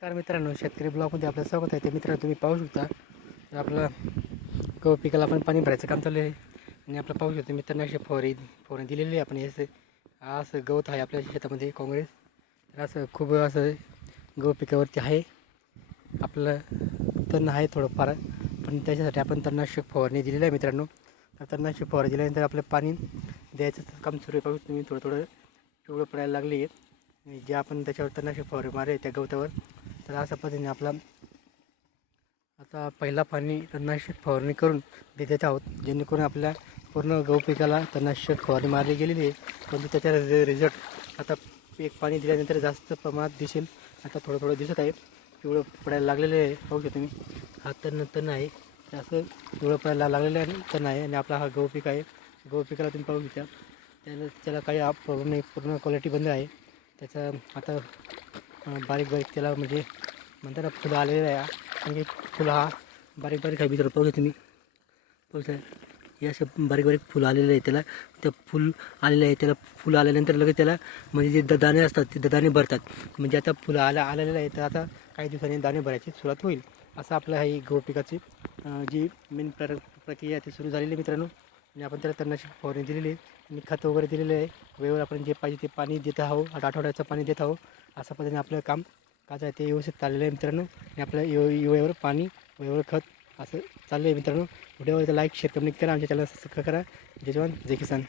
नमस्कार मित्रांनो, शेतकरी ब्लॉगमध्ये आपलं स्वागत आहे. ते मित्रांनो तुम्ही पाहू शकता तर आपलं गहू पिकाला आपण पाणी भरायचं काम चालू आहे. आणि आपलं पाहू शकतो मित्रांनो अशी फवारणी दिलेली आहे आपण. असं गवत आहे आपल्या शेतामध्ये काँग्रेस. तर असं खूप असं गहू पिकावरती आहे. आपलं तण आहे थोडंफार, पण त्याच्यासाठी आपण तणनाशक फवारणी दिलेली आहे मित्रांनो. तर तणनाशक फवारणी दिल्यानंतर आपलं पाणी द्यायचं काम सुरू आहे. पाहू तुम्ही थोडं पिवळं पडायला लागले आहे. जे आपण त्याच्यावर तणनाशक फवारणी मारले त्या गवतावर. तर अशा पद्धतीने आपला आता पहिला पाणी तणनाशक फवारणी करून देत आहोत, जेणेकरून आपल्या पूर्ण गहू पिकाला तणनाशक फवारणी मारली गेलेली आहे. परंतु त्याचा रिझल्ट आता एक पाणी दिल्यानंतर जास्त प्रमाणात दिसेल. आता थोडं दिसत आहे, पिवळं पडायला लागलेलं आहे. पाहू शकतो तुम्ही, हा तण आहे. असं पिवळं पडायला लागलेलं आहे, तण आहे. आणि आपला हा गहू पीक आहे. गहू पिकाला तुम्ही पाहू शकता, त्याला काही प्रॉब्लेम नाही, पूर्ण क्वालिटी बंद आहे त्याचा. आता बारीक त्याला म्हणजे म्हणताना फुलं आलेलं आहे. म्हणजे फुलं हा बारीक आहे मित्र. पाहू तुम्ही, पाहू हे असं बारीक फुलं आलेलं आहे त्याला. त्या फुल आलेलं आहे त्याला. फुलं आल्यानंतर लगेच त्याला म्हणजे जे दाणे असतात ते दाणे भरतात. म्हणजे आता फुलं आलेलं आहे, तर आता काही दिवसांनी दाणे भरायची सुरुवात होईल. असं आपलं ही गहू पिकाची जी मेन प्रक्रिया आहे ती सुरू झालेली आहे मित्रांनो. आणि आपण त्याला तणनाशक फवारणी दिलेली आहे आणि खत वगैरे दिलेलं आहे. वेळेवर आपण जे पाहिजे ते पाणी देत आहोत, आठवड्याचं पाणी देत आहोत. अशा पद्धतीने आपलं काम काय आहे ते व्यवस्थित चाललेलं आहे मित्रांनो. आणि आपलं वेळेवर पाणी, वेळेवर खत असं चाललं आहे मित्रांनो. व्हिडिओवर लाईक शेअर कमेंट करा. आमच्या चॅनलला सबस्क्राईब करा. जय जवान जय किसान.